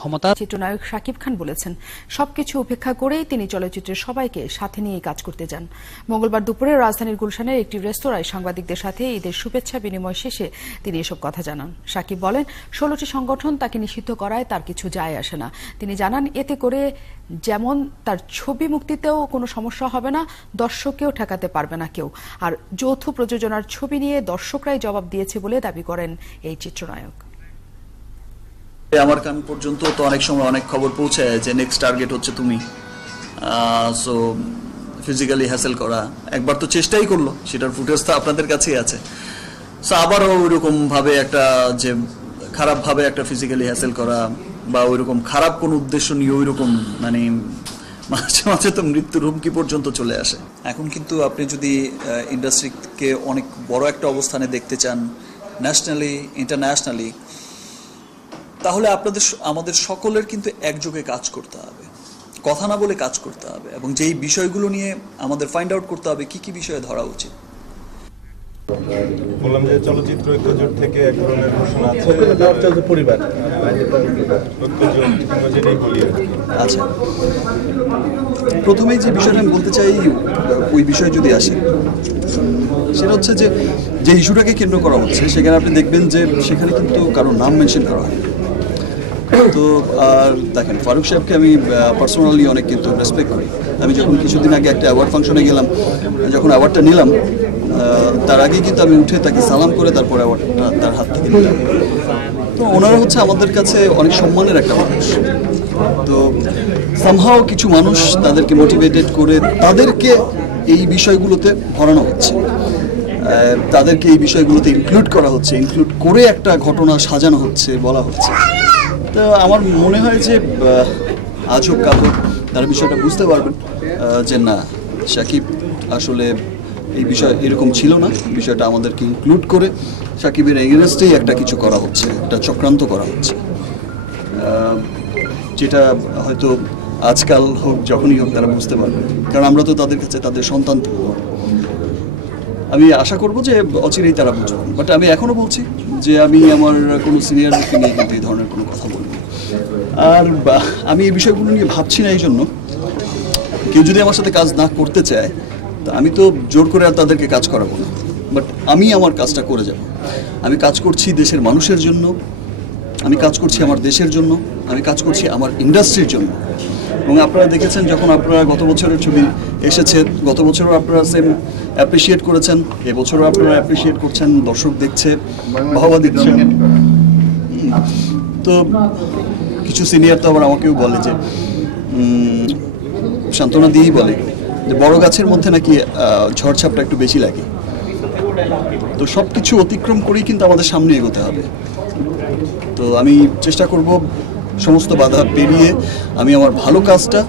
ক্ষমতা। চিত্রনায়ক শাকিব খান বলেছেন, সবকিছু উপেক্ষা করেই তিনি চলচ্চিত্রের সবাইকে সাথে নিয়ে কাজ করতে যান। মঙ্গলবার দুপুরে রাজধানীর গুলশানের একটি রেস্তোরাঁয় সাংবাদিকদের সাথে ঈদের শুভেচ্ছা বিনিময় শেষে তিনি এসব কথা জানান। শাকিব বলেন, 16টি সংগঠন তাকে নিষিদ্ধ করায় তার কিছু যায় আসে না। তিনি জানান, এতে করে যেমন তার ছবি মুক্তিতেও কোনো সমস্যা হবে না, দর্শককেও ঠেকাতে পারবে না কেউ। আর যৌথ প্রযোজনার ছবি নিয়ে দর্শকরাই জবাব দিয়েছে বলে দাবি করেন এই চিত্রনায়ক। আমার কান পর্যন্ত তো অনেক সময় অনেক খবর পৌঁছায় যে নেক্সট টার্গেট হচ্ছে তুমি, সো ফিজিক্যালি হ্যাসেল করা। একবার তো চেষ্টাই করলো, সেটার ফুটেজ তো আপনাদের কাছেই আছে। সো আবারও ওইরকম ভাবে একটা যে খারাপ ভাবে একটা ফিজিক্যালি হ্যাসেল করা বা ওইরকম খারাপ কোনো উদ্দেশ্য নিয়ে ওইরকম মানে মাঝে মাঝে তো মৃত্যুর হুমকি পর্যন্ত চলে আসে। এখন কিন্তু আপনি যদি ইন্ডাস্ট্রিকে অনেক বড় একটা অবস্থানে দেখতে চান, ন্যাশনালি ইন্টারন্যাশনালি, তাহলে আমাদের সকলের কিন্তু একযোগে কাজ করতে হবে, কথা না বলে কাজ করতে হবে, এবং যেই বিষয়গুলো নিয়ে আমাদের ফাইন্ড আউট করতে হবে কি কি বিষয়ে ধরা উচিত। বললাম যে চলচ্চিত্র ঐক্যজোট থেকে এক ধরনের ঘোষণা আছে পরিবার আচ্ছা, প্রথমেই যে বিষয়টা আমি বলতে চাই ওই বিষয়ে যদি আসি, সেটা হচ্ছে যে ইস্যুটাকে কেন্দ্র করা হচ্ছে সেখানে আপনি দেখবেন যে সেখানে কিন্তু কারোর নাম মেনশন করা হয়। তো আর দেখেন, ফারুক সাহেবকে আমি পার্সোনালি অনেক কিন্তু রেসপেক্ট করি। আমি যখন কিছুদিন আগে একটা অ্যাওয়ার্ড ফাংশনে গেলাম, যখন অ্যাওয়ার্ডটা নিলাম তার আগে কিন্তু আমি উঠে তাকে সালাম করে তারপর অ্যাওয়ার্ডটা তার হাত থেকে নিলাম। তো ওনারা হচ্ছে আমাদের কাছে অনেক সম্মানের একটা মানুষ। তো সামহাও কিছু মানুষ তাদেরকে মোটিভেটেড করে তাদেরকে এই বিষয়গুলোতে ভরানো হচ্ছে, তাদেরকে এই বিষয়গুলোতে ইনক্লুড করা হচ্ছে, ইনক্লুড করে একটা ঘটনা সাজানো হচ্ছে, বলা হচ্ছে। তো আমার মনে হয় যে আজ হোক কাল হোক তারা বিষয়টা বুঝতে পারবেন যে না, শাকিব আসলে এই বিষয় এরকম ছিল না, বিষয়টা আমাদেরকে ইনক্লুড করে শাকিবের এগেনস্টেই একটা কিছু করা হচ্ছে, একটা চক্রান্ত করা হচ্ছে, যেটা হয়তো আজকাল হোক যখনই হোক তারা বুঝতে পারবে, কারণ আমরা তো তাদের কাছে তাদের সন্তান। আমি আশা করবো যে অচিরেই তারা বুঝবেন। বাট আমি এখনও বলছি যে আমি আমার কোনো সিনিয়রকে নিয়ে কিন্তু এই ধরনের কোনো কথা বলবো। আর আমি এই বিষয়গুলো নিয়ে ভাবছি না, এই জন্য কেউ যদি আমার সাথে কাজ না করতে চায় তা আমি তো জোর করে আর তাদেরকে কাজ করাবো না, বাট আমি আমার কাজটা করে যাব। আমি কাজ করছি দেশের মানুষের জন্য, আমি কাজ করছি আমার দেশের জন্য, আমি কাজ করছি আমার ইন্ডাস্ট্রির জন্য। এবং আপনারা দেখেছেন যখন আপনারা গত বছরের ছবি এসেছে, গত বছরও আপনারা সেম অ্যাপ্রিসিয়েট করেছেন, এবছরও আপনারা অ্যাপ্রিসিয়েট করছেন, দর্শক দেখছে, বাহবা দিচ্ছেন। তো কিছু সিনিয়র তো আবার আমাকেও বলে যে সান্ত্বনা দিয়েই বলে যে বড় গাছের মধ্যে নাকি ঝড়ঝাপটা একটু বেশি লাগে। তো সব কিছু অতিক্রম করেই কিন্তু আমাদের সামনে এগোতে হবে। তো আমি চেষ্টা করব সমস্ত বাধা পেরিয়ে আমি আমার ভালো কাজটা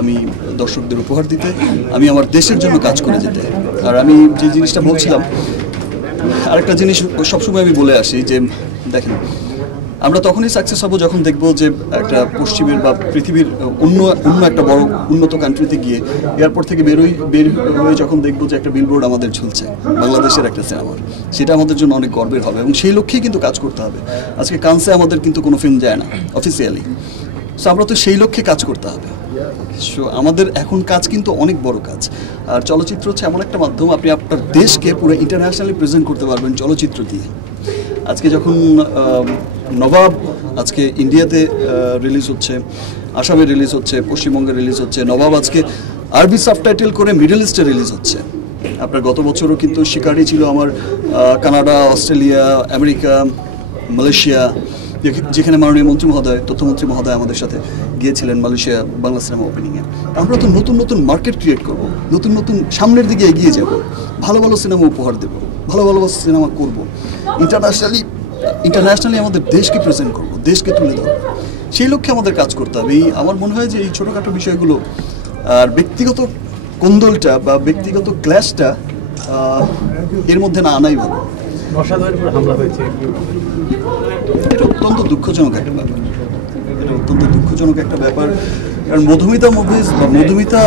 আমি দর্শকদের উপহার দিতে, আমি আমার দেশের জন্য কাজ করে যেতে। আর আমি যে জিনিসটা বলছিলাম, আরেকটা জিনিস সবসময় আমি বলে আসি যে দেখেন, আমরা তখনই সাকসেস হব যখন দেখব যে একটা পশ্চিমের বা পৃথিবীর অন্য একটা বড় উন্নত কান্ট্রিতে গিয়ে এয়ারপোর্ট থেকে বের হয়ে যখন দেখব যে একটা বিলবোর্ড আমাদের ঝুলছে বাংলাদেশের একটা সিনেমার, সেটা আমাদের জন্য অনেক গর্বের হবে। এবং সেই লক্ষ্যেই কিন্তু কাজ করতে হবে। আজকে কানসে আমাদের কিন্তু কোনো ফিল্ম যায় না অফিসিয়ালি, সো আমরা তো সেই লক্ষ্যে কাজ করতে হবে। সো আমাদের এখন কাজ কিন্তু অনেক বড় কাজ। আর চলচ্চিত্র হচ্ছে এমন একটা মাধ্যম, আপনি আপনার দেশকে পুরো ইন্টারন্যাশনালি প্রেজেন্ট করতে পারবেন চলচ্চিত্র দিয়ে। আজকে যখন নবাব আজকে ইন্ডিয়াতে রিলিজ হচ্ছে, আসামে রিলিজ হচ্ছে, পশ্চিমবঙ্গে রিলিজ হচ্ছে, নবাব আজকে আরবি সাবটাইটেল করে মিডল ইস্টে রিলিজ হচ্ছে। আপনার গত বছরও কিন্তু শিকারি ছিল আমার কানাডা, অস্ট্রেলিয়া, আমেরিকা, মালয়েশিয়া, যেখানে মাননীয় মন্ত্রী মহোদয়, তথ্যমন্ত্রী মহোদয় আমাদের সাথে গিয়েছিলেন মালয়েশিয়া বাংলা সিনেমা ওপেনিংয়ে। আমরা তো নতুন নতুন মার্কেট ক্রিয়েট করব, নতুন নতুন সামনের দিকে এগিয়ে যাব, ভালো ভালো সিনেমা উপহার দেব, ভালো ভালো সিনেমা করব, ইন্টারন্যাশনালি আমাদের দেশকে প্রেজেন্ট করব, দেশকে তুলে ধরব। সেই লক্ষ্যে আমাদের কাজ করতে হবে। আমার মনে হয় যে এই ছোটোখাটো বিষয়গুলো আর ব্যক্তিগত কোন্দলটা বা ব্যক্তিগত ক্ল্যাশটা এর মধ্যে না আনাই ভালো। হামলা হয়েছে, এটা অত্যন্ত দুঃখজনক একটা ব্যাপার, এটা অত্যন্ত দুঃখজনক একটা ব্যাপার। কারণ মধুমিতা মুভিজ বা মধুমিতা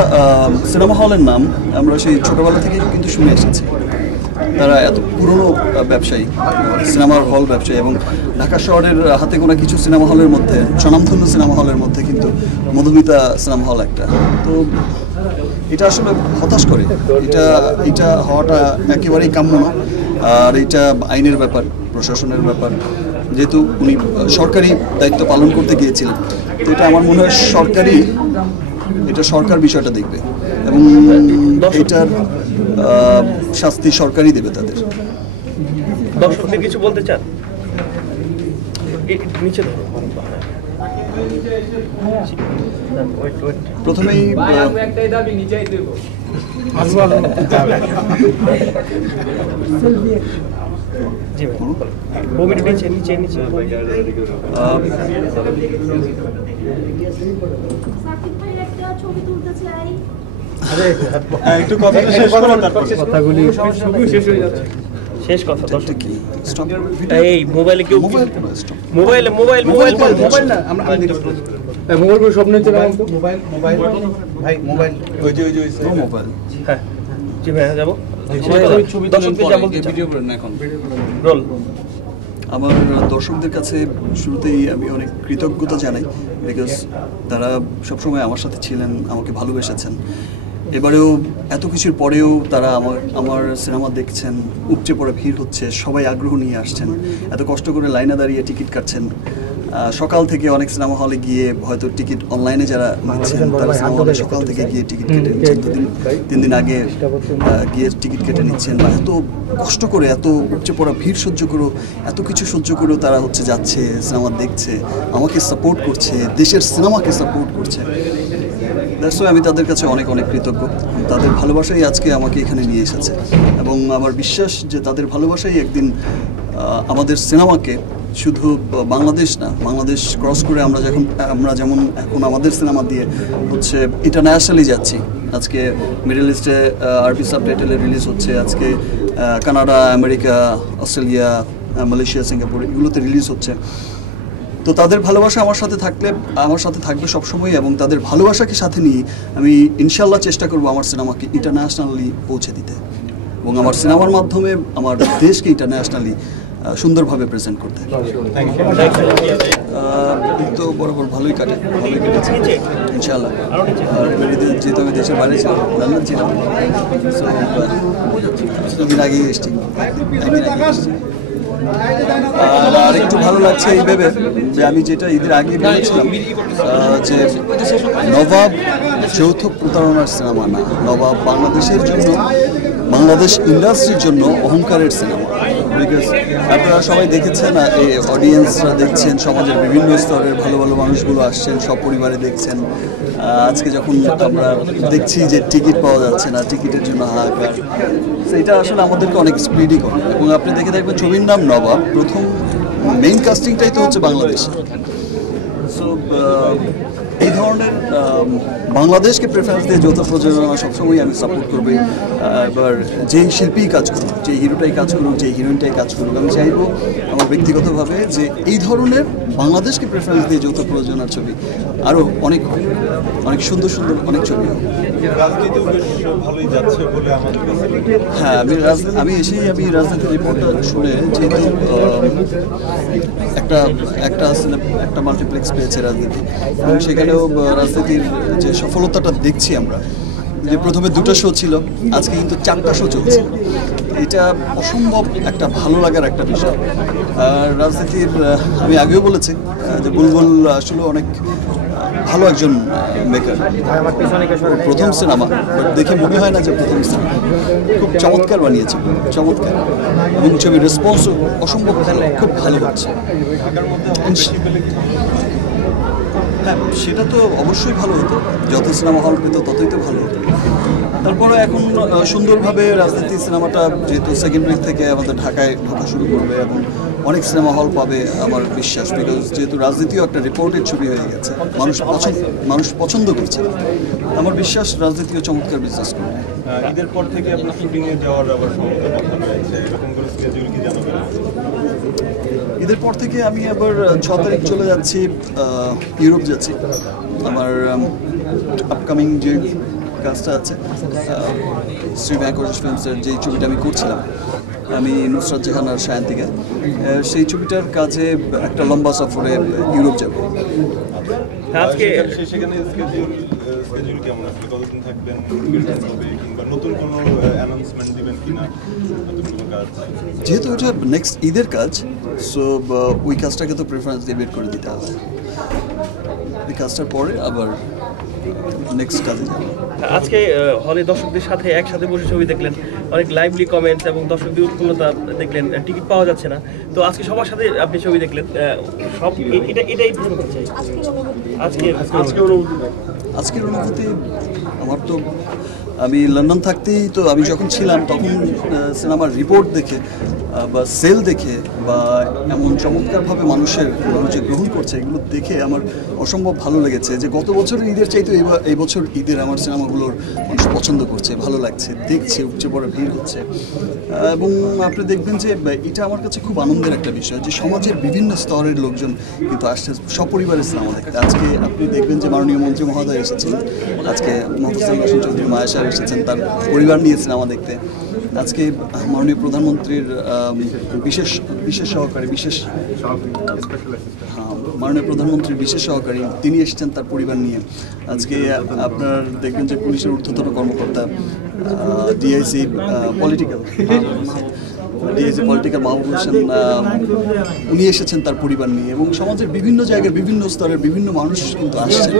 সিনেমা হলের নাম আমরা সেই ছোটোবেলা থেকে কিন্তু শুনে এসেছি। তারা এত পুরনো ব্যবসায়ী, সিনেমার হল ব্যবসায়ী, এবং ঢাকা শহরের হাতে গোনা কিছু সিনেমা হলের মধ্যে, স্বনামধন্য সিনেমা হলের মধ্যে কিন্তু মধুমিতা সিনেমা হল একটা। তো এটা আসলে হতাশ করে, এটা হওয়াটা একেবারেই কাম্য না। আর এটা আইনের ব্যাপার, প্রশাসনের ব্যাপার, যেহেতু উনি সরকারি দায়িত্ব পালন করতে গিয়েছিলেন, তো এটা আমার মনে হয় এটা সরকার বিষয়টা দেখবে এবং এটার শাস্তি সরকারই দেবে তাদের। দর্শকদের কিছু বলতে চান? নিচে প্রথমেই জি ভাই, বমিটা নিচে নিচে নিচে। একটু কথাটা শেষ করো, তারপর কথাগুলি শেষ হয়ে যাচ্ছে। শেষ কথা দর্শক এটা কি স্টপ? এই মোবাইলে কেউ মোবাইল কেন stop? Mobile mobile mobile mobile না আমরা মোবাইল করে স্বপ্ন ছিল মোবাইল ভাই মোবাইল ওই যে মোবাইল। হ্যাঁ জি ভাই যাবো দর্শকদের যা বলতে চান। ভিডিও করেন না এখন। রোল। আমার দর্শকদের কাছে শুরুতেই আমি অনেক কৃতজ্ঞতা জানাই, বিকজ তারা সবসময় আমার সাথে ছিলেন, আমাকে ভালোবেসেছেন। এবারেও এত কিছুর পরেও তারা আমার সিনেমা দেখছেন, উপচে পড়ে ভিড় হচ্ছে, সবাই আগ্রহ নিয়ে আসছেন, এত কষ্ট করে লাইনে দাঁড়িয়ে টিকিট কাটছেন। সকাল থেকে অনেক সিনেমা হলে গিয়ে হয়তো টিকিট অনলাইনে যারা নিচ্ছেন, তারা সিনেমা হলে সকাল থেকে গিয়ে টিকিট কেটে নিচ্ছেন, তিন দিন আগে গিয়ে টিকিট কেটে নিচ্ছেন। বা এত কষ্ট করে, এত উপচে পড়া ভিড় সহ্য করো, এত কিছু সহ্য করেও তারা যাচ্ছে, সিনেমা দেখছে, আমাকে সাপোর্ট করছে, দেশের সিনেমাকে সাপোর্ট করছে। দ্যাটস ওয়াই আমি তাদের কাছে অনেক অনেক কৃতজ্ঞ। তাদের ভালোবাসাই আজকে আমাকে এখানে নিয়ে এসেছে এবং আমার বিশ্বাস যে তাদের ভালোবাসাই একদিন আমাদের সিনেমাকে শুধু বাংলাদেশ না, বাংলাদেশ ক্রস করে আমরা যেমন এখন আমাদের সিনেমা দিয়ে ইন্টারন্যাশনালি যাচ্ছি। আজকে মিডল ইস্টে আরবি সাবটাইটেলে রিলিজ হচ্ছে, আজকে Canada, America, Australia, Malaysia, Singapore এগুলোতে রিলিজ হচ্ছে। তো তাদের ভালোবাসা আমার সাথে থাকবে সবসময়, এবং তাদের ভালোবাসাকে সাথে নিয়ে আমি ইনশাল্লাহ চেষ্টা করব আমার সিনেমাকে ইন্টারন্যাশনালি পৌঁছে দিতে এবং আমার সিনেমার মাধ্যমে আমার দেশকে ইন্টারন্যাশনালি সুন্দরভাবে প্রেজেন্ট করতে। তো বরাবর ভালোই কেটেছে ইনশাল্লাহ। আর যেহেতু আমি দেশের বাইরে ছিলাম, লন্ডন ছিলাম, দুদিন আগেই এসছি। আর একটু ভালো লাগছে এই ভেবে যে আমি যেটা ঈদের আগে বলেছিলাম যে নবাব যৌথ প্রতারণার সিনেমা না, নবাব বাংলাদেশের জন্য, বাংলাদেশ ইন্ডাস্ট্রির জন্য অহংকারের সিনেমা। বিকজ আপনারা সবাই দেখেছেন, এই অডিয়েন্সরা দেখছেন, সমাজের বিভিন্ন স্তরের ভালো ভালো মানুষগুলো আসছেন, সব পরিবারে দেখছেন। আজকে যখন আমরা দেখছি যে টিকিট পাওয়া যাচ্ছে না, টিকিটের জন্য হাহাকার, এটা আসলে আমাদেরকে অনেক স্পিডই করে। এবং আপনি দেখে দেখবেন ছবির নাম নবাব, প্রথম মেইন কাস্টিংটাই তো হচ্ছে বাংলাদেশ। সো এই ধরনের বাংলাদেশকে প্রেফারেন্স দিয়ে যৌথ প্রযোজনা সবসময় আমি সাপোর্ট করবো। এবার যেই শিল্পীই কাজ করুক, যেই হিরোটাই কাজ করুক, যেই হিরোইনটাই কাজ করুক, আমি চাইবো আমার ব্যক্তিগতভাবে যে এই ধরনের বাংলাদেশকে প্রেফারেন্স দিয়ে যৌথ প্রযোজনার ছবি আরও অনেক অনেক সুন্দর সুন্দর অনেক ছবি হবে। রাজনীতিও বেশ ভালোই যাচ্ছে বলে আমার কাছে। হ্যাঁ, আমি রাজনীতির রিপোর্টটা শুনে, যেহেতু একটা মাল্টিপ্লেক্স পেয়েছে রাজনীতি, এবং সেখানেও রাজনীতির যে সফলতাটা দেখছি আমরা, যে প্রথমে 2টা শো ছিল, আজকে কিন্তু 4টা শো চলছে। এটা অসম্ভব একটা ভালো লাগার একটা বিষয়। আর রাজনীতির আমি আগেও বলেছি যে বুলবুল আসলে অনেক ভালো একজন মেকার। প্রথম সিনেমা, বাট দেখে মনে হয় না যে প্রথম সিনেমা, খুব চমৎকার বানিয়েছে, চমৎকার, এবং ছবির রেসপন্সও অসম্ভব ভালো, খুব ভালো হচ্ছে। হ্যাঁ, সেটা তো অবশ্যই ভালো হতো, যত সিনেমা হল পেত ততই তো ভালো হতো। তারপরে এখন সুন্দরভাবে রাজনীতি সিনেমাটা যেহেতু সেকেন্ড উইক থেকে আমাদের ঢাকায় ঢোকা শুরু করবে এবং অনেক সিনেমা হল পাবে আমার বিশ্বাস, বিকজ যেহেতু রাজনীতিও একটা রিপোর্টেড ছবি হয়ে গেছে, মানুষ পছন্দ করছে। আমার বিশ্বাস রাজনীতিও চমৎকার বিজনেস করবে। ঈদের পর থেকে আপনার শুটিংয়ে যাওয়ার আবার সম্ভবত কথা রয়েছে, এরকম করে স্কেডিউল কি জানাবেন? ঈদের পর থেকে আমি আবার 6 তারিখ চলে যাচ্ছি, ইউরোপ যাচ্ছি। আমার আপকামিং যে কাজটা আছে শ্রী ভেঙ্কটেশ ফিল্মসের যেই ছবিটা আমি করছিলাম, আমি নুসরাত জাহান আর সায়ন্তিকা, সেই ছবিটার কাজে একটা লম্বা সফরে ইউরোপ যাব। আজকে সেখানে স্কেডিউল কেমন আছে, কতদিন থাকবেন, কিংবা নতুন কোনো অ্যানাউন্সমেন্ট দিবেন কিনা, নতুন কোনো কাজ? যেহেতু এটা নেক্সট ঈদের কাজ, সো ওই কাজটাকে তো প্রেফারেন্স দিয়ে বের করে দিতে হবে। এই কাজটার পরে আবার নেক্সট কাজে যাবো। আজকে হলে দর্শকদের সাথে একসাথে বসে ছবি দেখলেন, অনেক লাইভলি কমেন্টস এবং দর্শকদের উৎফুল্লতা দেখলেন, টিকিট পাওয়া যাচ্ছে না, তো আজকে সবার সাথে আপনি ছবি দেখলেন, সব এটাই প্রশ্ন করতে চাই। আজকের অনুভূতি আমার তো, আমি লন্ডন থাকতেই তো, আমি যখন ছিলাম তখন সিনেমার রিপোর্ট দেখে বা সেল দেখে বা এমন চমৎকারভাবে মানুষ যে গ্রহণ করছে, এগুলো দেখে আমার অসম্ভব ভালো লেগেছে যে গত বছরের ঈদের চাইতে এই বছর ঈদের আমার সিনেমাগুলোর মানুষ পছন্দ করছে, ভালো লাগছে, দেখছে, উপচে পড়া ভিড় হচ্ছে। এবং আপনি দেখবেন যে এটা আমার কাছে খুব আনন্দের একটা বিষয় যে সমাজের বিভিন্ন স্তরের লোকজন কিন্তু আসছে সপরিবারের সিনেমা দেখতে। আজকে আপনি দেখবেন যে মাননীয় মন্ত্রী মহোদয় এসেছেন, আজকে মহফুজুল হোসেন চৌধুরী মায়েশা এসেছেন তার পরিবার নিয়ে সিনেমা দেখতে। আজকে মাননীয় প্রধানমন্ত্রীর বিশেষ সহকারী মাননীয় প্রধানমন্ত্রীর বিশেষ সহকারী তিনি এসেছেন তার পরিবার নিয়ে। আজকে আপনার দেখবেন যে পুলিশের ঊর্ধ্বতন কর্মকর্তা ডিআইসি পলিটিক্যাল মাহবুব হোসেন উনি এসেছেন তার পরিবার নিয়ে, এবং সমাজের বিভিন্ন জায়গায় বিভিন্ন স্তরের বিভিন্ন মানুষ কিন্তু আসছেন,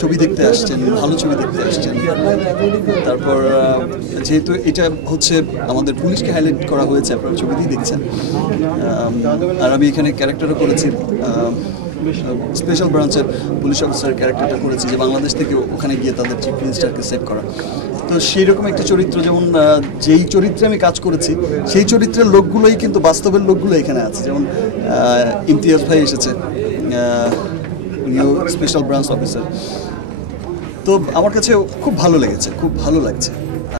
ছবি দেখতে আসছেন, ভালো ছবি দেখতে আসছেন। তারপর যেহেতু এটা হচ্ছে আমাদের পুলিশকে হাইলাইট করা হয়েছে, আপনারা ছবিতেই দেখছেন, আর আমি এখানে ক্যারেক্টারও করেছি, স্পেশাল ব্রাঞ্চের পুলিশ অফিসার ক্যারেক্টারটা করেছি যে বাংলাদেশ থেকে ওখানে গিয়ে তাদের চিফ মিনিস্টারকে সেভ করা। তো সেই রকম একটা চরিত্র, যেমন যেই চরিত্রে আমি কাজ করেছি সেই চরিত্রের লোকগুলোই কিন্তু বাস্তবের লোকগুলো এখানে আছে। যেমন ইমতিয়াজ ভাই এসেছে, উনিও স্পেশাল ব্রাঞ্চ অফিসার। তো আমার কাছে খুব ভালো লেগেছে, খুব ভালো লাগছে।